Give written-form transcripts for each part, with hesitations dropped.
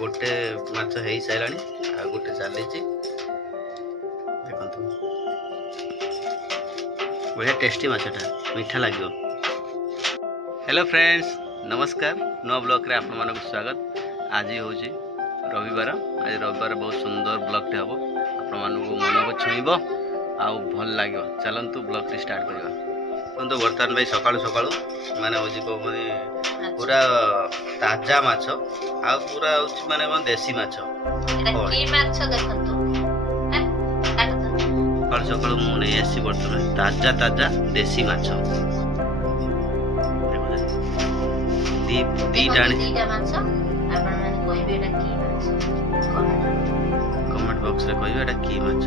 गोटे माछ हो सारा आ गोटे चली देखु बढ़िया टेस्टी माछटा मीठा लगे। हेलो फ्रेंड्स नमस्कार नुआ ब्लॉग रे आपण मानक स्वागत। आज हूँ रविवार। आज रविवार बहुत सुंदर ब्लॉगटे हम आपण मानक मन को छुईब आउ भल लगे। चलतु ब्लॉग स्टार्ट करवा। तो बर्तमान भाई सकाळु सकाळु माने होजी को पूरा ताजा माछ आ पूरा होची माने देसी माछ। एटा की माछ देखंतु सकाळु सकाळु मु नै आसी बर्तमान ताजा ताजा देसी माछ। दीटा माछ आपण माने कहबे एटा की माछ कमेंट बॉक्स रे कहबे एटा की माछ।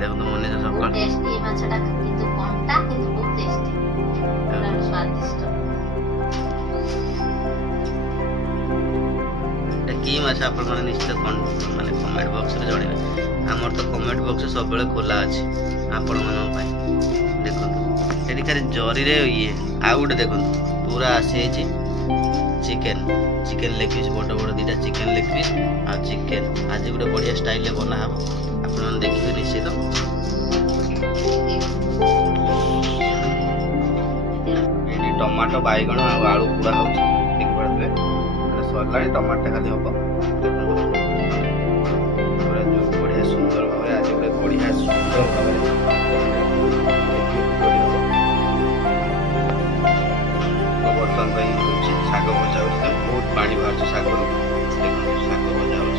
देखो तो मने सकाळु टेस्टी माछटा किंतु कोनटा किंतु बहुत टेस्टी स्वादिष्ट। की माछ आपण माने निश्चित माने कमेंट बॉक्स रे जणेबे। हमर तो कमेंट बॉक्स सब बेले खोला अछि आपण मन पय। देखो एडी खाली जरी रे ये आ गुटे देखो पूरा आसी छि चिकन लेग पीस बड़ बड़ दीटा चिकन लेग पीस आ चिकन आज गुटे बढ़िया स्टाइल ले बना हबो आपण मन देखिबे निश्चित। एडी टमाटो बाइगण आ आलू पूरा होछि देख पड़बे सरलाणी टमाटर खाली हम पूरा जो बढ़िया सुंदर भाव आज गोटे बढ़िया सुंदर भाव बर्तमान शाग भजा हो बहुत पानी बाहर शाग शाग भजा हो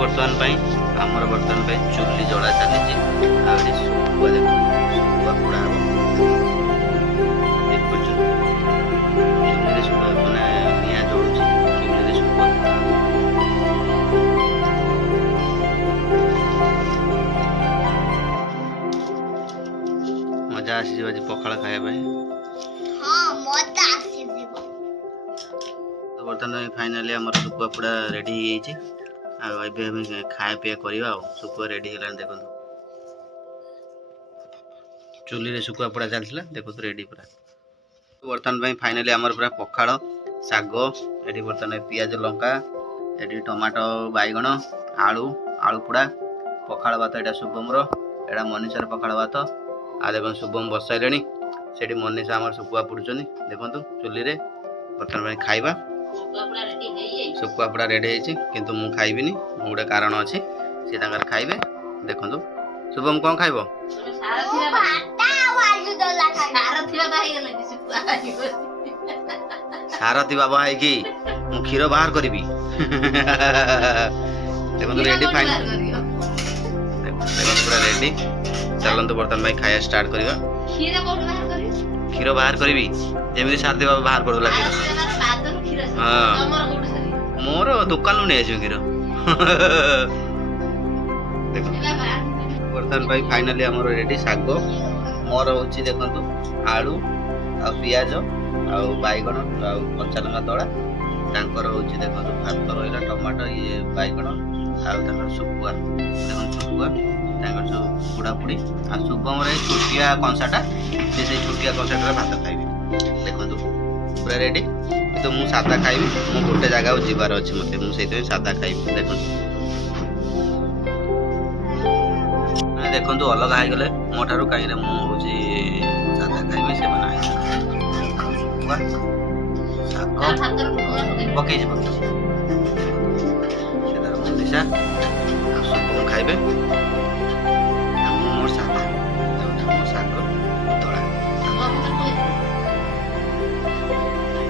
बर्तमान आमर बर्तमान चुली जला चली शुखुआ देख शुखुआ पोड़ा हम मजा आसी आज पखाड़ खाया। हां मजा आसी जीवो। तो बर्तमान फाइनली हमर सुकुआ पूरा रेडी हो जाई आ एबे हम खाया पिया करबा। सुकुआ रेडी होला देखो चुली रे सुकुआ पूरा चलथिला देखो तो रेडी पूरा। बर्तमान फाइनली हमर पूरा पखाड़ साग एडी बर्तमान पियाज लंका एडी टमाटो बाइगण आलू आलू पोड़ा पखाड़ भात एटा शुभम रो एटा मनीषार पखाड़ भात आ देखो शुभम बसाइले से मनीषा आम सुकुआ पुड़ुचनी देखो चुली रे बर्तमान खाइबा। सुकुआ पुड़ा रेडी है किंतु मु खाइबिनी गोटे कारण अच्छी सी खाइबे। देखो शुभम कौन खाइब सारथी बाबा है कि मु क्षीर बाहर करी देखो रेडी फाइन देखो पूरा रेडी। चलतु बर्तमान भाई खाया स्टार्ट करवा। क्षीर बाहर करी जमी सारथी बाबा बाहर करदेला क्षीर। हाँ मोर दुकान नहीं आस क्षीर देखो बर्तमान भाई फाइनली आम रेडी शाग मोर हूँ देखु आलू आ पियाज आ बैगण आ कच्चा लंका दड़ा तांकर हूँ देखो भात रहा टमाटो ये बैगण आ शुखुआ देखो शुखुआ सब पुड़ा पुड़ी आ शुभम रे छोटिया कंसाटा से छोटिया कंसाटा भात खाइबे। देखो पूरा रेडी तो मु सादा खाइबी मु गोटे जगह जीवार अच्छे मत मुझे सादा खाइबी। देखो देखो अलग हो गले मो ठार कहीं मुझे सादा खाइबी से पकई मनीषा शुभम खाइबे